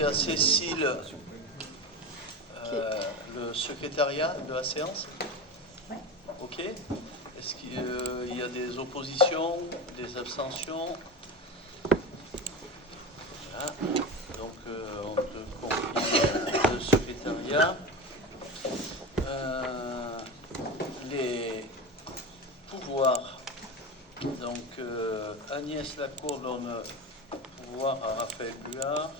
demander à Cécile le secrétariat de la séance. Ouais. Ok. Est-ce qu'il y a des oppositions, des abstentions? Voilà. Donc on te confie le secrétariat. Les pouvoirs. Donc Agnès Lacour donne pouvoir à Raphaël Buard,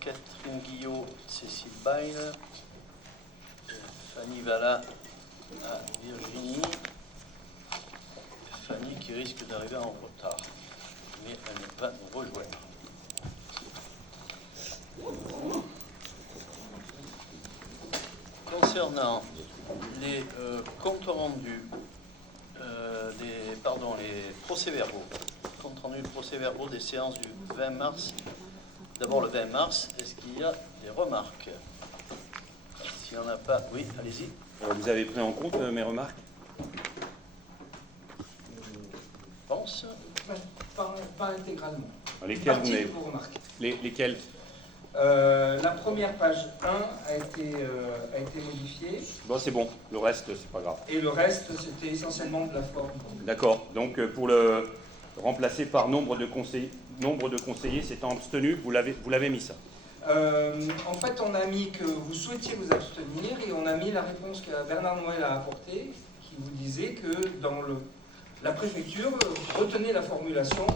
Catherine Guillot, Cécile Bail, Fanny Vallat à Virginie. Fanny qui risque d'arriver en retard, mais elle va nous rejoindre. Concernant les comptes rendus, les procès-verbaux, compte rendu de procès-verbaux des séances du 20 mars. D'abord le 20 mars, est-ce qu'il y a des remarques? S'il n'y en a pas, oui, allez-y. Vous avez pris en compte mes remarques? Je pense. Pas intégralement. Lesquelles Partie de vos remarques. Lesquelles? La première page 1 a été modifiée. Bon, c'est bon. Le reste, c'est pas grave. Et le reste, c'était essentiellement de la forme. D'accord. Donc, pour le remplacer par nombre de conseillers s'étant abstenus, vous l'avez mis ça? En fait, on a mis que vous souhaitiez vous abstenir et on a mis la réponse que Bernard Noël a apportée, qui vous disait que dans la préfecture, retenez la formulation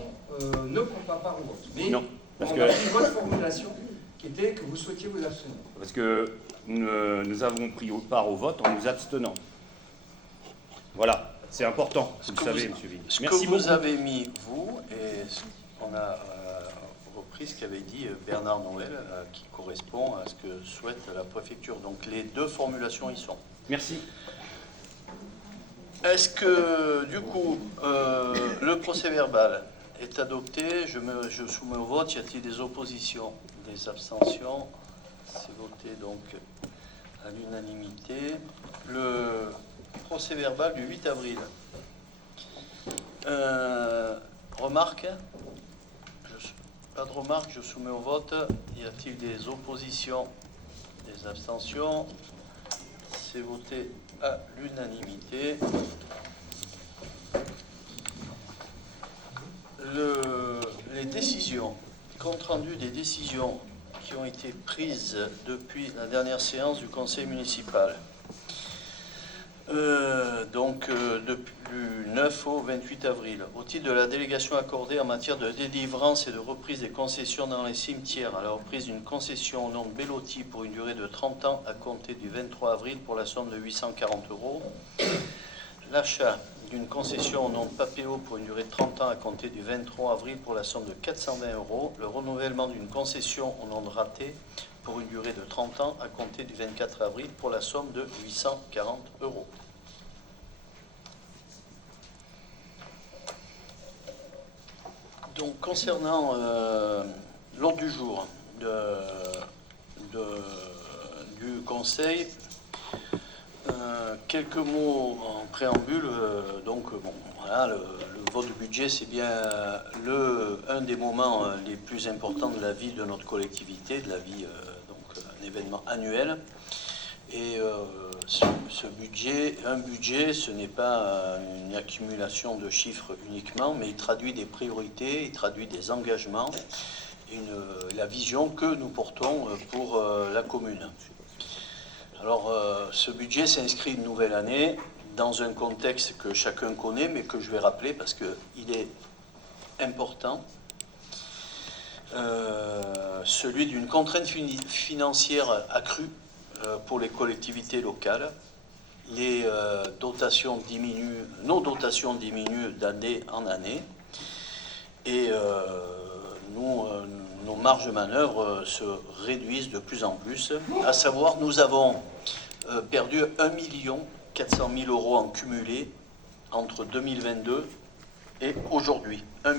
ne compte pas part au vote. Mais non, parce on a pris votre formulation qui était que vous souhaitiez vous abstenir. Parce que nous avons pris part au vote en nous abstenant. Voilà, c'est important, vous le savez, monsieur Ville. Ce Merci que beaucoup. vous avez mis, vous, et on a repris ce qu'avait dit Bernard Noël, qui correspond à ce que souhaite la préfecture. Donc les deux formulations y sont. Merci. Est-ce que, du coup, le procès-verbal est adopté? Je soumets au vote. Y a-t-il des oppositions? Des abstentions? C'est voté donc à l'unanimité. Le procès-verbal du 8 avril. Remarque? Pas de remarque, je soumets au vote. Y a-t-il des oppositions? Des abstentions? C'est voté à l'unanimité. Les décisions, compte rendu des décisions qui ont été prises depuis la dernière séance du conseil municipal. Depuis du 9 au 28 avril, au titre de la délégation accordée en matière de délivrance et de reprise des concessions dans les cimetières, à la reprise d'une concession au nom de Bellotti pour une durée de 30 ans à compter du 23 avril pour la somme de 840 €, l'achat d'une concession au nom de Papéo pour une durée de 30 ans à compter du 23 avril pour la somme de 420 €, le renouvellement d'une concession au nom de Raté pour une durée de 30 ans à compter du 24 avril pour la somme de 840 €. Donc, concernant l'ordre du jour du Conseil, quelques mots en préambule. Voilà, le vote du budget, c'est bien un des moments les plus importants de la vie de notre collectivité, de la vie, un événement annuel. Et un budget, ce n'est pas une accumulation de chiffres uniquement, mais il traduit des priorités, il traduit des engagements, la vision que nous portons pour la commune. Alors, ce budget s'inscrit une nouvelle année dans un contexte que chacun connaît, mais que je vais rappeler parce qu'il est important. Celui d'une contrainte financière accrue pour les collectivités locales. Les dotations diminuent, nos dotations diminuent d'année en année, et nos marges de manœuvre se réduisent de plus en plus. À savoir, nous avons perdu 1 400 000 € en cumulé entre 2022 et aujourd'hui. 1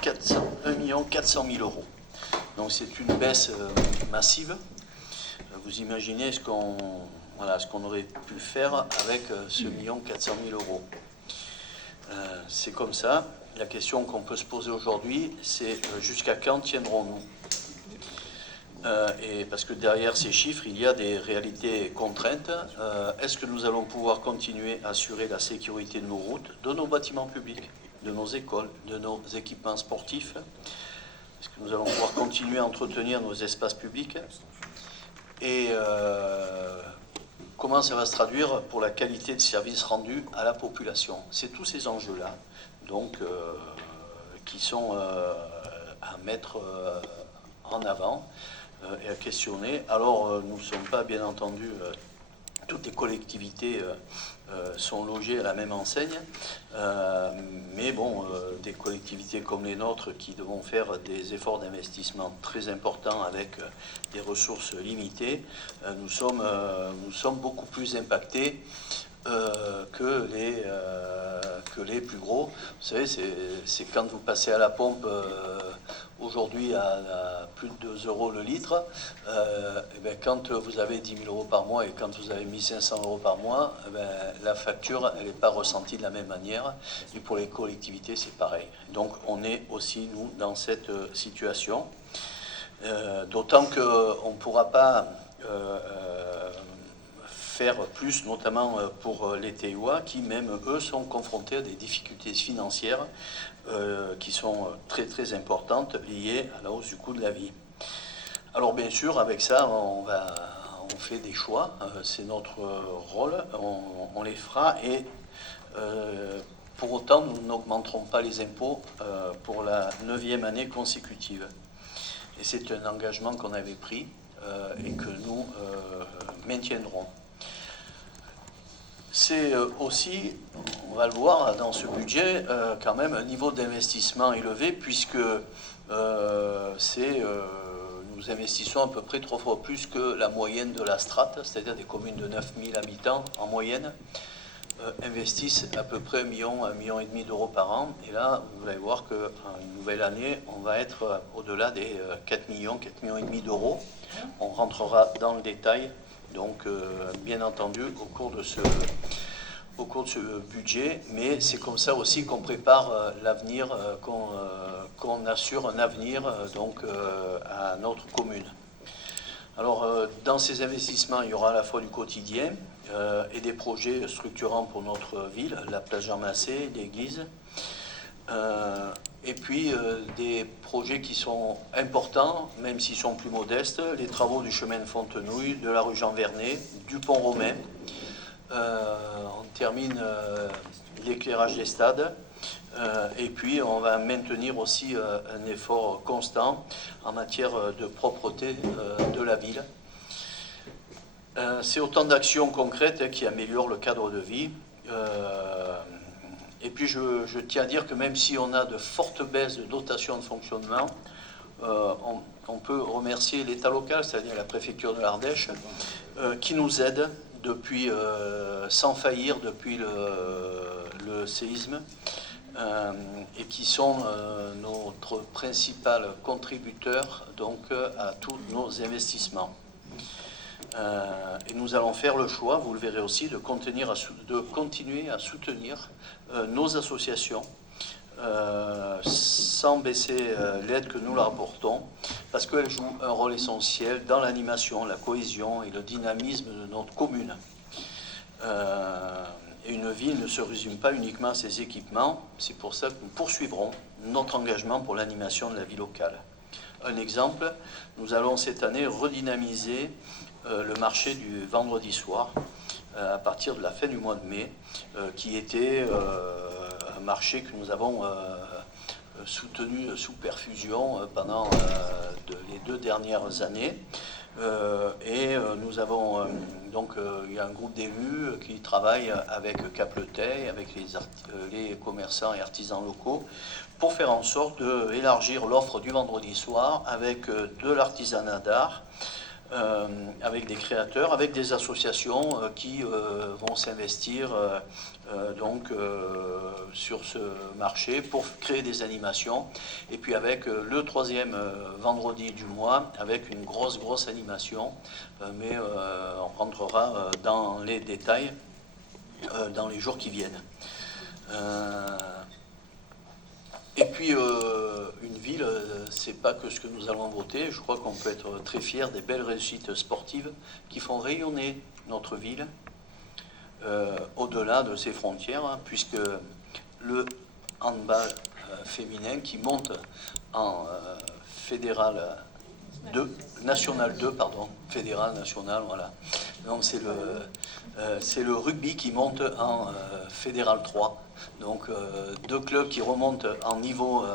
400 000 €. Donc c'est une baisse massive. Vous imaginez ce qu'on aurait pu faire avec ce 1 400 000 €. C'est comme ça. La question qu'on peut se poser aujourd'hui, c'est jusqu'à quand tiendrons-nous? Et parce que derrière ces chiffres, il y a des réalités contraintes. Est-ce que nous allons pouvoir continuer à assurer la sécurité de nos routes, de nos bâtiments publics, de nos écoles, de nos équipements sportifs? Est-ce que nous allons pouvoir continuer à entretenir nos espaces publics? Et comment ça va se traduire pour la qualité de service rendu à la population? C'est tous ces enjeux-là, donc, qui sont à mettre en avant et à questionner. Alors, nous ne sommes pas, bien entendu, toutes les collectivités sont logées à la même enseigne, mais bon, des collectivités comme les nôtres qui devront faire des efforts d'investissement très importants avec des ressources limitées, nous sommes beaucoup plus impactés que les plus gros. Vous savez, c'est quand vous passez à la pompe aujourd'hui à plus de 2 euros le litre, et bien quand vous avez 10 000 euros par mois et quand vous avez 1 500 euros par mois, la facture, elle n'est pas ressentie de la même manière. Et pour les collectivités, c'est pareil. Donc on est aussi, nous, dans cette situation. D'autant qu'on ne pourra pas faire plus, notamment pour les TUA, qui même eux sont confrontés à des difficultés financières qui sont très très importantes, liées à la hausse du coût de la vie. Alors bien sûr, avec ça, on fait des choix, c'est notre rôle, on les fera, et pour autant, nous n'augmenterons pas les impôts pour la 9e année consécutive. Et c'est un engagement qu'on avait pris et que nous maintiendrons. C'est aussi, on va le voir dans ce budget, quand même un niveau d'investissement élevé, puisque nous investissons à peu près 3 fois plus que la moyenne de la strate, c'est-à-dire des communes de 9 000 habitants en moyenne, investissent à peu près 1 million, 1,5 million d'euros par an. Et là, vous allez voir qu'en une nouvelle année, on va être au-delà des 4 millions, 4,5 millions d'euros. On rentrera dans le détail. Donc, bien entendu, au cours de ce budget, mais c'est comme ça aussi qu'on prépare l'avenir, qu'on assure un avenir à notre commune. Alors, dans ces investissements, il y aura à la fois du quotidien et des projets structurants pour notre ville, la place Jean Massé, l'église, et puis des projets qui sont importants, même s'ils sont plus modestes, les travaux du chemin de Fontenouille, de la rue Jean Vernet, du pont romain. On termine l'éclairage des stades, et puis on va maintenir aussi un effort constant en matière de propreté de la ville. C'est autant d'actions concrètes qui améliorent le cadre de vie. Et puis je tiens à dire que même si on a de fortes baisses de dotation de fonctionnement, on peut remercier l'État local, c'est-à-dire la préfecture de l'Ardèche, qui nous aide depuis, sans faillir depuis le séisme, et qui sont notre principal contributeur donc, à tous nos investissements. Et nous allons faire le choix, vous le verrez aussi, de continuer à soutenir nos associations sans baisser l'aide que nous leur apportons, parce qu'elles jouent un rôle essentiel dans l'animation, la cohésion et le dynamisme de notre commune. Et une ville ne se résume pas uniquement à ses équipements, c'est pour ça que nous poursuivrons notre engagement pour l'animation de la vie locale. Un exemple, nous allons cette année redynamiser le marché du vendredi soir à partir de la fin du mois de mai, qui était un marché que nous avons soutenu sous perfusion pendant les 2 dernières années. Et nous avons donc il y a un groupe d'élus qui travaille avec Capletais, avec les commerçants et artisans locaux, pour faire en sorte d'élargir l'offre du vendredi soir avec de l'artisanat d'art, avec des créateurs, avec des associations qui vont s'investir sur ce marché pour créer des animations. Et puis avec le 3e vendredi du mois, avec une grosse animation, mais on rentrera dans les détails dans les jours qui viennent. Et puis, une ville, c'est pas que ce que nous allons voter. Je crois qu'on peut être très fiers des belles réussites sportives qui font rayonner notre ville au-delà de ses frontières, hein, puisque le handball féminin qui monte en fédéral 2, national 2, pardon, fédéral, national, voilà. Donc c'est le rugby qui monte en fédéral 3. Donc deux clubs qui remontent en niveau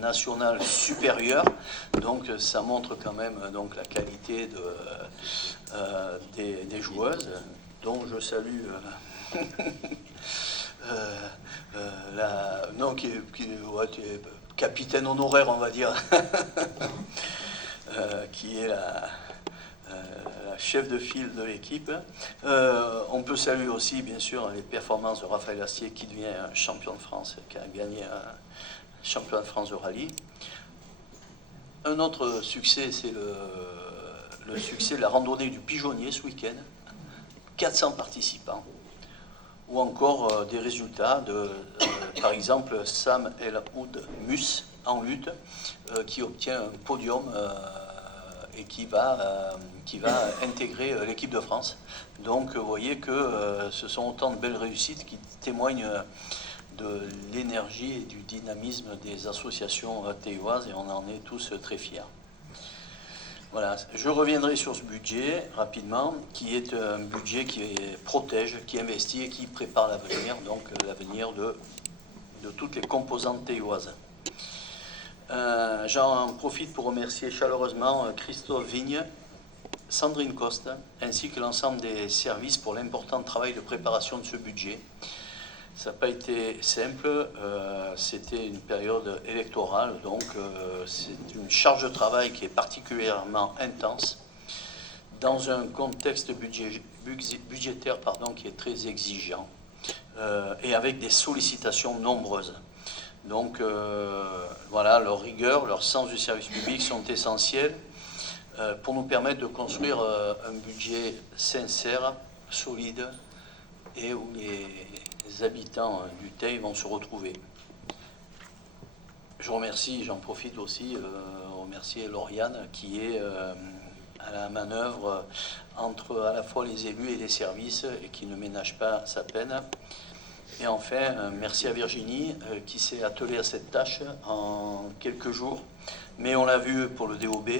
national supérieur. Donc ça montre quand même donc, la qualité des joueuses. Donc je salue qui est capitaine honoraire, on va dire, qui est la chef de file de l'équipe. On peut saluer aussi, bien sûr, les performances de Raphaël Astier, qui devient champion de France, qui a gagné un championnat de France de rallye. Un autre succès, c'est le succès de la randonnée du Pigeonnier ce week-end. 400 participants. Ou encore des résultats de, par exemple, Sam El Oud Mus en lutte, qui obtient un podium et qui va intégrer l'équipe de France. Donc vous voyez que ce sont autant de belles réussites qui témoignent de l'énergie et du dynamisme des associations théoises, et on en est tous très fiers. Voilà, je reviendrai sur ce budget rapidement, qui est un budget qui protège, qui investit et qui prépare l'avenir, donc l'avenir de toutes les composantes théoises. J'en profite pour remercier chaleureusement Christophe Vigne, Sandrine Coste, ainsi que l'ensemble des services pour l'important travail de préparation de ce budget. Ça n'a pas été simple, c'était une période électorale, donc c'est une charge de travail qui est particulièrement intense, dans un contexte budgétaire qui est très exigeant, et avec des sollicitations nombreuses. Donc voilà, leur rigueur, leur sens du service public sont essentiels pour nous permettre de construire un budget sincère, solide, et où les habitants du Teil vont se retrouver. Je remercie, j'en profite aussi, remercier Lauriane qui est à la manœuvre entre à la fois les élus et les services et qui ne ménage pas sa peine. Et enfin, merci à Virginie qui s'est attelée à cette tâche en quelques jours. Mais on l'a vu pour le DOB,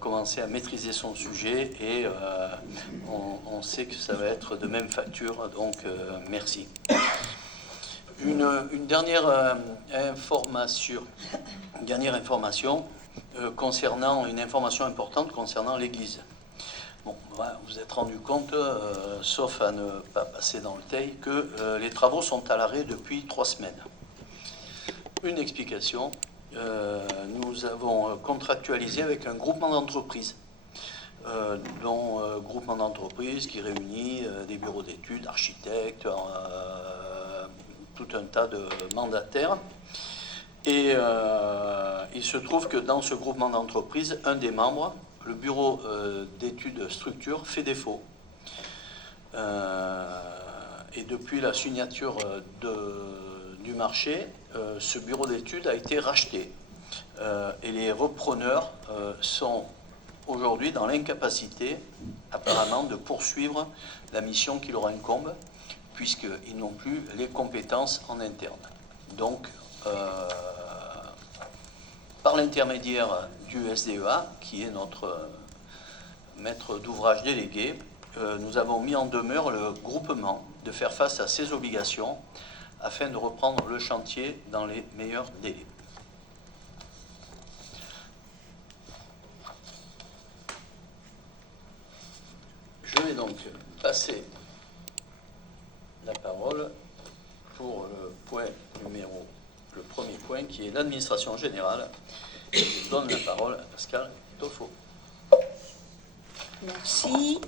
commencer à maîtriser son sujet, et on sait que ça va être de même facture, donc merci. Une dernière information concernant une information importante concernant l'Église. Bon, voilà, vous êtes rendu compte, sauf à ne pas passer dans le Teil, que les travaux sont à l'arrêt depuis 3 semaines. Une explication. Nous avons contractualisé avec un groupement d'entreprises, groupement d'entreprises qui réunit des bureaux d'études, architectes, tout un tas de mandataires. Et il se trouve que dans ce groupement d'entreprises, un des membres, le bureau d'études structure, fait défaut. Et depuis la signature du marché, ce bureau d'études a été racheté. Et les repreneurs sont aujourd'hui dans l'incapacité, apparemment, de poursuivre la mission qui leur incombe, puisqu'ils n'ont plus les compétences en interne. Donc, par l'intermédiaire du SDEA, qui est notre maître d'ouvrage délégué, nous avons mis en demeure le groupement de faire face à ses obligations afin de reprendre le chantier dans les meilleurs délais. Je vais donc passer la parole pour le premier point, qui est l'administration générale. Et je donne la parole à Pascal Toffo. Merci.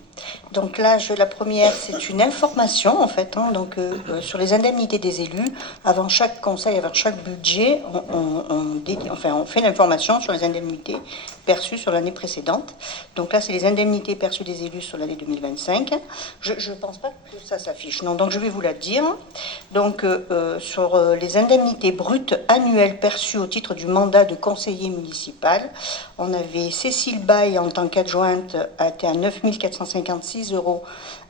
Donc là, la première, c'est une information en fait, sur les indemnités des élus. Avant chaque conseil, avant chaque budget, on fait l'information sur les indemnités perçues sur l'année précédente. Donc là, c'est les indemnités perçues des élus sur l'année 2025. Je ne pense pas que ça s'affiche. Non, donc je vais vous la dire. Donc sur les indemnités brutes annuelles perçues au titre du mandat de conseiller municipal, on avait Cécile Baye en tant qu'adjointe était à 9 456 €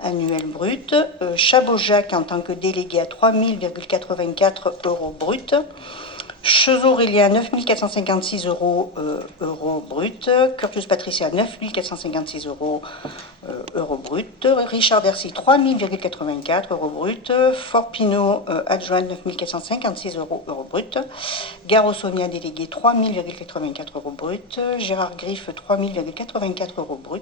annuels bruts, Chabot-Jacques en tant que délégué à 3 000,84 € bruts, Chezeau-Aurélien 9 456 euros bruts, Curtius Patricia 9 456 euros bruts, Richard Dercy 3 000,84 € bruts, Fort Pinot adjoint 9 456 euros bruts, Garo Sonia délégué 3 000,84 € bruts, Gérard Griffe 3 000,84 € bruts,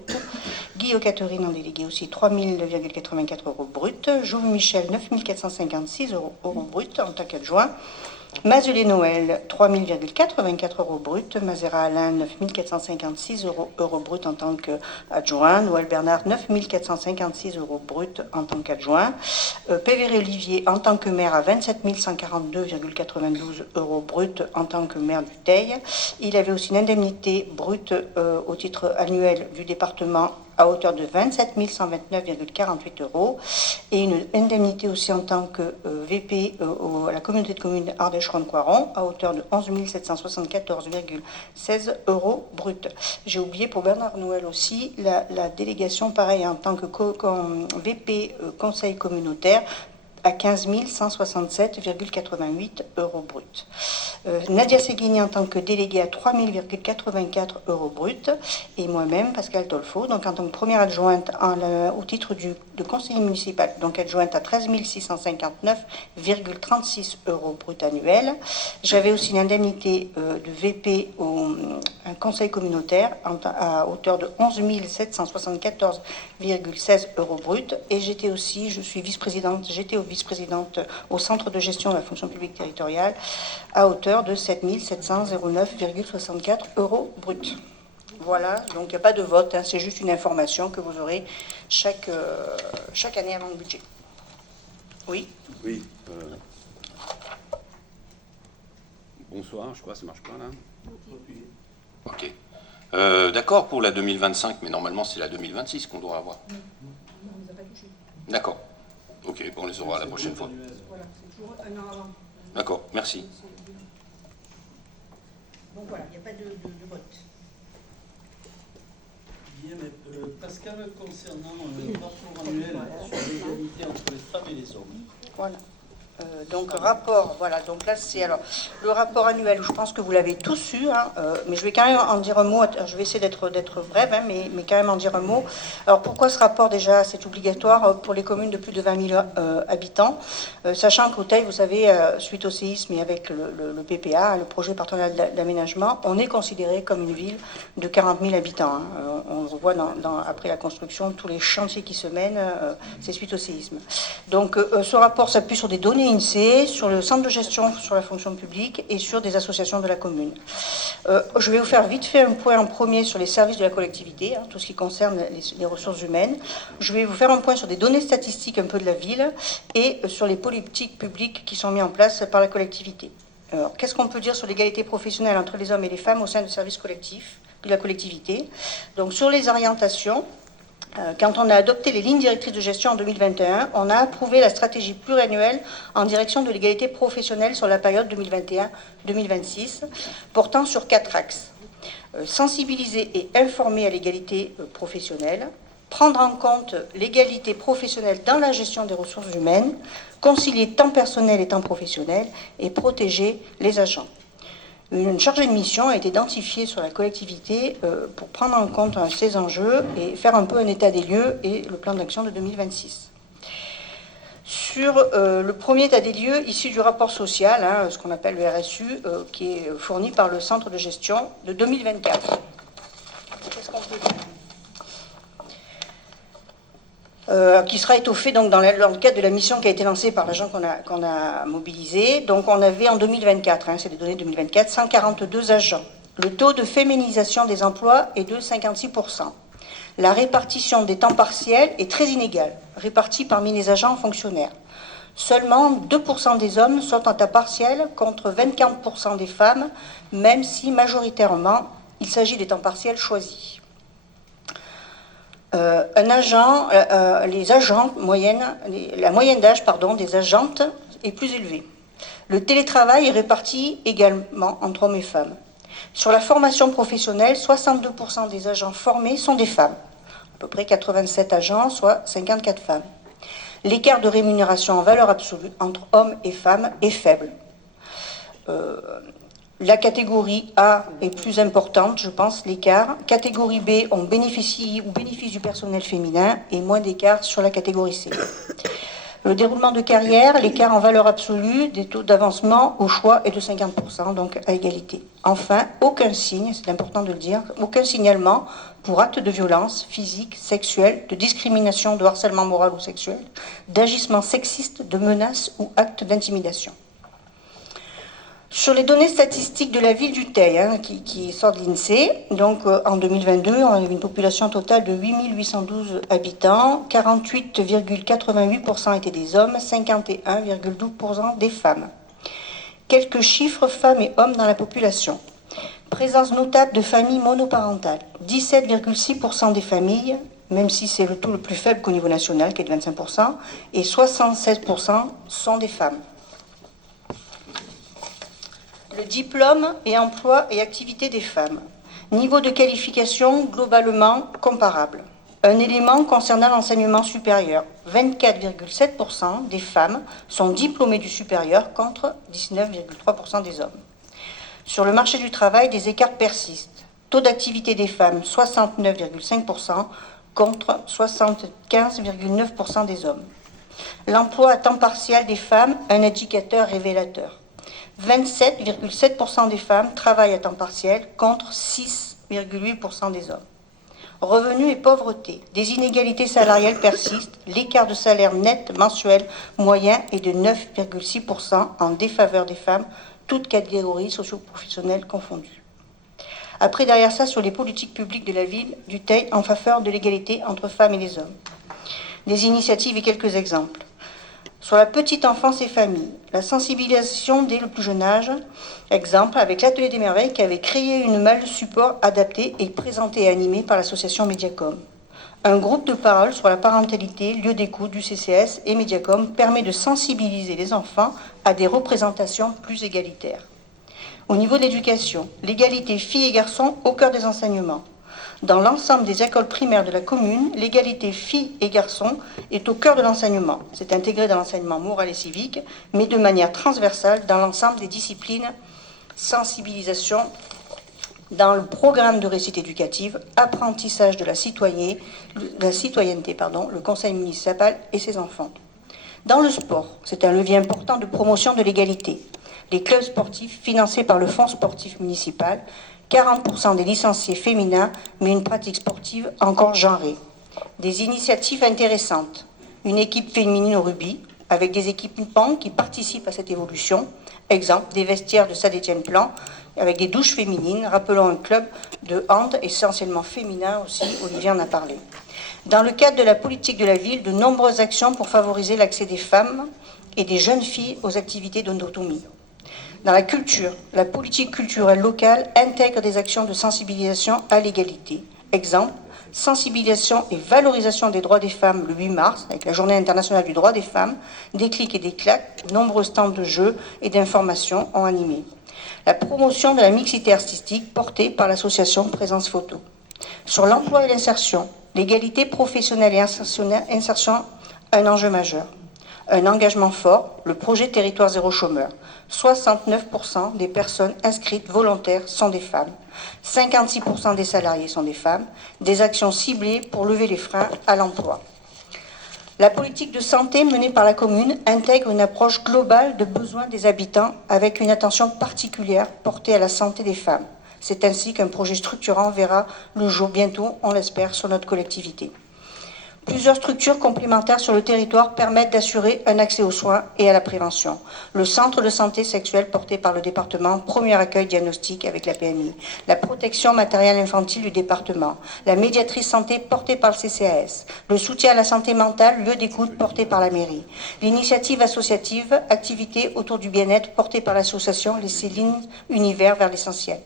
Guillaume Catherine en délégué aussi 3 000,84 € bruts, Jouve Michel 9 456 euros bruts en tant qu'adjoint, Mazelé Noël, 3 000,84 € bruts. Mazera Alain, 9 456 euros bruts en tant qu'adjoint. Noël Bernard, 9 456 euros bruts en tant qu'adjoint. Péveré Olivier, en tant que maire, à 27 142,92 € bruts en tant que maire du Teil. Il avait aussi une indemnité brute au titre annuel du département à hauteur de 27 129,48 € et une indemnité aussi en tant que VP à la communauté de communes Ardèche-Rhône-Coiron à hauteur de 11 774,16 € bruts. J'ai oublié pour Bernard Noël aussi la délégation, pareil, en tant que VP conseil communautaire à 15 167,88 € bruts. Nadia Seguini en tant que déléguée à 3 000,84 € bruts et moi-même, Pascal Dolfo, donc en tant que première adjointe au titre de conseiller municipal, donc adjointe à 13 659,36 € bruts annuels. J'avais aussi une indemnité de VP au conseil communautaire à hauteur de 11 774,16 € bruts et j'étais vice-présidente au centre de gestion de la fonction publique territoriale à hauteur de 7 709,64 € bruts. Voilà, donc il n'y a pas de vote, c'est juste une information que vous aurez chaque année avant le budget. Oui. Oui. Bonsoir, je crois que ça marche pas là. Ok. D'accord pour la 2025, mais normalement c'est la 2026 qu'on doit avoir. Non, on ne les a pas touchés. D'accord. Ok, bon, on les aura la prochaine fois. Voilà, c'est toujours un an avant. D'accord, merci. Donc voilà, il n'y a pas de vote. Bien, mais Pascal, concernant le rapport annuel sur l'égalité entre les femmes et les hommes. Voilà. Donc rapport, voilà, donc là c'est alors le rapport annuel, je pense que vous l'avez tous eu, mais je vais quand même en dire un mot, je vais essayer d'être brève, mais quand même en dire un mot. Alors pourquoi ce rapport déjà, c'est obligatoire pour les communes de plus de 20 000 habitants, sachant qu'au Teil, vous savez, suite au séisme et avec le PPA, le projet partenarial d'aménagement, on est considéré comme une ville de 40 000 habitants. On le revoit après la construction, tous les chantiers qui se mènent, c'est suite au séisme. Donc ce rapport s'appuie sur des données INSEE, sur le centre de gestion sur la fonction publique et sur des associations de la commune. Je vais vous faire vite fait un point en premier sur les services de la collectivité, tout ce qui concerne les ressources humaines. Je vais vous faire un point sur des données statistiques un peu de la ville et sur les politiques publiques qui sont mises en place par la collectivité. Alors, qu'est-ce qu'on peut dire sur l'égalité professionnelle entre les hommes et les femmes au sein du service collectif de la collectivité? Donc sur les orientations, quand on a adopté les lignes directrices de gestion en 2021, on a approuvé la stratégie pluriannuelle en direction de l'égalité professionnelle sur la période 2021-2026, portant sur 4 axes. Sensibiliser et informer à l'égalité professionnelle, prendre en compte l'égalité professionnelle dans la gestion des ressources humaines, concilier temps personnel et temps professionnel et protéger les agents. Une chargée de mission a été identifiée sur la collectivité pour prendre en compte ces enjeux et faire un peu un état des lieux et le plan d'action de 2026. Sur le premier état des lieux issu du rapport social, ce qu'on appelle le RSU, qui est fourni par le centre de gestion de 2024. Qu'est-ce qu'on peut dire ? Qui sera étoffé donc, dans le cadre de la mission qui a été lancée par l'agent qu'on a mobilisé. Donc on avait en 2024, c'est des données 2024, 142 agents. Le taux de féminisation des emplois est de 56%. La répartition des temps partiels est très inégale, répartie parmi les agents fonctionnaires. Seulement 2% des hommes sont en temps partiel contre 24% des femmes, même si majoritairement il s'agit des temps partiels choisis. La moyenne d'âge des agentes est plus élevée. Le télétravail est réparti également entre hommes et femmes. Sur la formation professionnelle, 62% des agents formés sont des femmes, à peu près 87 agents, soit 54 femmes. L'écart de rémunération en valeur absolue entre hommes et femmes est faible. La catégorie A est plus importante, je pense, l'écart. Catégorie B, on bénéficie du personnel féminin et moins d'écart sur la catégorie C. Le déroulement de carrière, l'écart en valeur absolue des taux d'avancement au choix est de 50%, donc à égalité. Enfin, aucun signe, c'est important de le dire, aucun signalement pour actes de violence physique, sexuelle, de discrimination, de harcèlement moral ou sexuel, d'agissement sexiste, de menaces ou actes d'intimidation. Sur les données statistiques de la ville du Teil, qui sort de l'INSEE, donc en 2022, on avait une population totale de 8 812 habitants, 48,88% étaient des hommes, 51,12% des femmes. Quelques chiffres femmes et hommes dans la population. Présence notable de familles monoparentales, 17,6% des familles, même si c'est le taux le plus faible qu'au niveau national, qui est de 25%, et 76% sont des femmes. Le diplôme et emploi et activité des femmes. Niveau de qualification globalement comparable. Un élément concernant l'enseignement supérieur. 24,7% des femmes sont diplômées du supérieur contre 19,3% des hommes. Sur le marché du travail, des écarts persistent. Taux d'activité des femmes, 69,5% contre 75,9% des hommes. L'emploi à temps partiel des femmes, un indicateur révélateur. 27,7% des femmes travaillent à temps partiel contre 6,8% des hommes. Revenus et pauvreté. Des inégalités salariales persistent. L'écart de salaire net mensuel moyen est de 9,6% en défaveur des femmes, toutes catégories socio-professionnelles confondues. Après, derrière ça, sur les politiques publiques de la ville du Teil en faveur de l'égalité entre femmes et les hommes. Des initiatives et quelques exemples. Sur la petite enfance et famille, la sensibilisation dès le plus jeune âge, exemple avec l'Atelier des Merveilles qui avait créé une malle support adaptée et présentée et animée par l'association Mediacom. Un groupe de parole sur la parentalité, lieu d'écoute du CCS et Mediacom permet de sensibiliser les enfants à des représentations plus égalitaires. Au niveau de l'éducation, l'égalité filles et garçons au cœur des enseignements. Dans l'ensemble des écoles primaires de la commune, l'égalité filles et garçons est au cœur de l'enseignement. C'est intégré dans l'enseignement moral et civique, mais de manière transversale dans l'ensemble des disciplines sensibilisation, dans le programme de réussite éducative, apprentissage de la citoyenneté, le conseil municipal et ses enfants. Dans le sport, c'est un levier important de promotion de l'égalité. Les clubs sportifs financés par le Fonds sportif municipal, 40% des licenciés féminins, mais une pratique sportive encore genrée. Des initiatives intéressantes. Une équipe féminine au rugby, avec des équipements qui participent à cette évolution. Exemple, des vestiaires de Saint-Étienne-Plan, avec des douches féminines. Rappelons un club de hand essentiellement féminin aussi, Olivier en a parlé. Dans le cadre de la politique de la ville, de nombreuses actions pour favoriser l'accès des femmes et des jeunes filles aux activités d'autonomie. Dans la culture, la politique culturelle locale intègre des actions de sensibilisation à l'égalité. Exemple, sensibilisation et valorisation des droits des femmes le 8 mars, avec la Journée internationale du droit des femmes, des clics et des claques, nombreux stands de jeux et d'informations ont animé. La promotion de la mixité artistique portée par l'association Présence Photo. Sur l'emploi et l'insertion, l'égalité professionnelle et insertion, un enjeu majeur. Un engagement fort, le projet Territoire Zéro Chômeur. 69% des personnes inscrites volontaires sont des femmes. 56% des salariés sont des femmes. Des actions ciblées pour lever les freins à l'emploi. La politique de santé menée par la commune intègre une approche globale de besoins des habitants avec une attention particulière portée à la santé des femmes. C'est ainsi qu'un projet structurant verra le jour bientôt, on l'espère, sur notre collectivité. Plusieurs structures complémentaires sur le territoire permettent d'assurer un accès aux soins et à la prévention. Le centre de santé sexuelle porté par le département, premier accueil diagnostic avec la PMI. La protection matérielle infantile du département. La médiatrice santé portée par le CCAS. Le soutien à la santé mentale, lieu d'écoute porté par la mairie. L'initiative associative, activité autour du bien-être portée par l'association Les Célines Univers vers l'essentiel.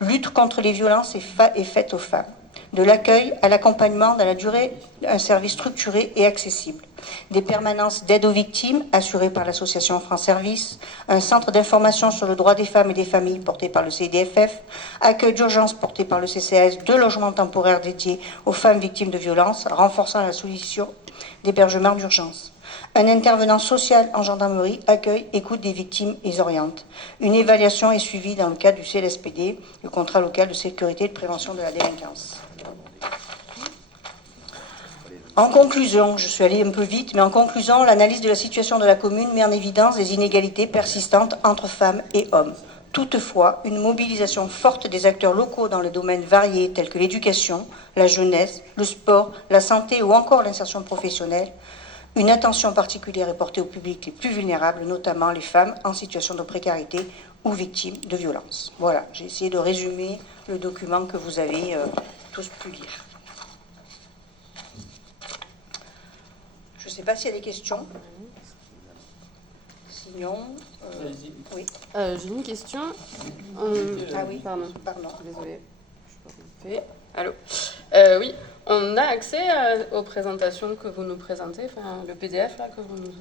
Lutte contre les violences et faites aux femmes. De l'accueil à l'accompagnement dans la durée, un service structuré et accessible. Des permanences d'aide aux victimes assurées par l'association France Service, un centre d'information sur le droit des femmes et des familles porté par le CDFF, accueil d'urgence porté par le CCAS, 2 logements temporaires dédiés aux femmes victimes de violences, renforçant la solution d'hébergement d'urgence. Un intervenant social en gendarmerie accueille, écoute des victimes et oriente. Une évaluation est suivie dans le cadre du CLSPD, le contrat local de sécurité et de prévention de la délinquance. En conclusion, je suis allée un peu vite, mais en conclusion, l'analyse de la situation de la commune met en évidence des inégalités persistantes entre femmes et hommes. Toutefois, une mobilisation forte des acteurs locaux dans les domaines variés tels que l'éducation, la jeunesse, le sport, la santé ou encore l'insertion professionnelle. Une attention particulière est portée aux publics les plus vulnérables, notamment les femmes en situation de précarité ou victimes de violences. Voilà, j'ai essayé de résumer le document que vous avez tous pu lire. Je ne sais pas s'il y a des questions. Sinon, Allez-y. oui. J'ai une question. Ah oui, Pardon. pardon. Désolée. Je sais pas comment on fait. Allô. Oui, on a accès aux présentations que vous nous présentez, enfin le PDF là que vous nous.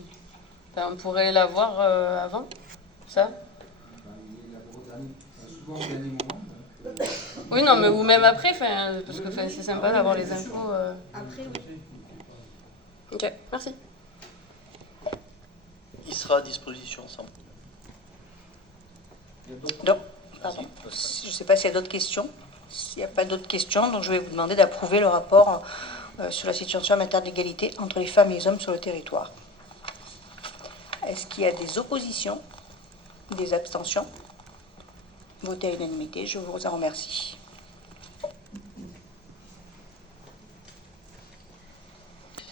Enfin, on pourrait l'avoir avant, ça. Oui, non, mais ou même après, enfin, parce que enfin, c'est sympa d'avoir les infos. Après, oui. Ok, merci. Il sera à disposition sans problème. Donc, pardon. Je ne sais pas s'il y a d'autres questions. S'il n'y a pas d'autres questions, donc je vais vous demander d'approuver le rapport sur la situation en matière d'égalité entre les femmes et les hommes sur le territoire. Est-ce qu'il y a des oppositions, des abstentions? Votez à l'unanimité, je vous en remercie.